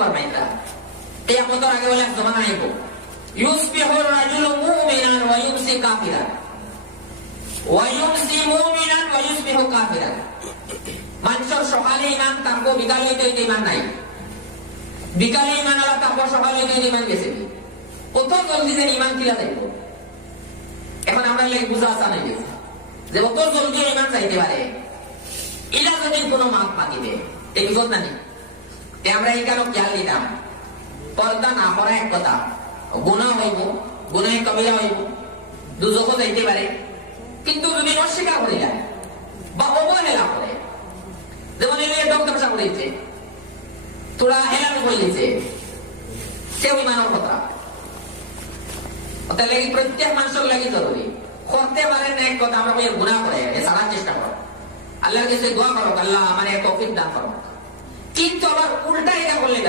ফরমাইতা কিয়ামতের আগে বলে জমানা আইব ইউসবিহুর রাজুলু মুমিনান ওয়া ইউমসি কাফিরান ওয়া ইউমসি মুমিনান ওয়া ইউসবিহু কাফিরান। মানুষের সকালে ইমান তারপর বিকালে হইতে ইমান নাই, বিকালে ইমান আলা তারপর সকালে হইতে ইমান গেছে। কত জলদি যে ইমান কিলা যাইব, এখন আমরা লাগে বুঝা আসা নাই যে অত জলদি ইমান চাইতে পারে। ইলা যদি কোনো মাপ মাগিবে এই বিপদ নানি, আমরা এই কারণ খেয়াল দিতাম পর্দা না করা এক কথা, গুনাহ হইব, গুনাহে কবিরা হইব, দুজখও যাইতে পারে। কিন্তু যদি অস্বীকার করে যায় বা অবহেলা করে, যেমন ডক্টর সাহেব বলেছে তোরা এলান বলেছে কেউ মানার কথা, তাহলে প্রত্যেক মানুষের লাগে জরুরি করতে পারেন না এক কথা, আমরা গুনাহ করে সারার চেষ্টা করো, আল্লাহর কাছে দোয়া করো আল্লাহ আমার তৌফিক দান করো। কিন্তু আবার উল্টা এটা করলে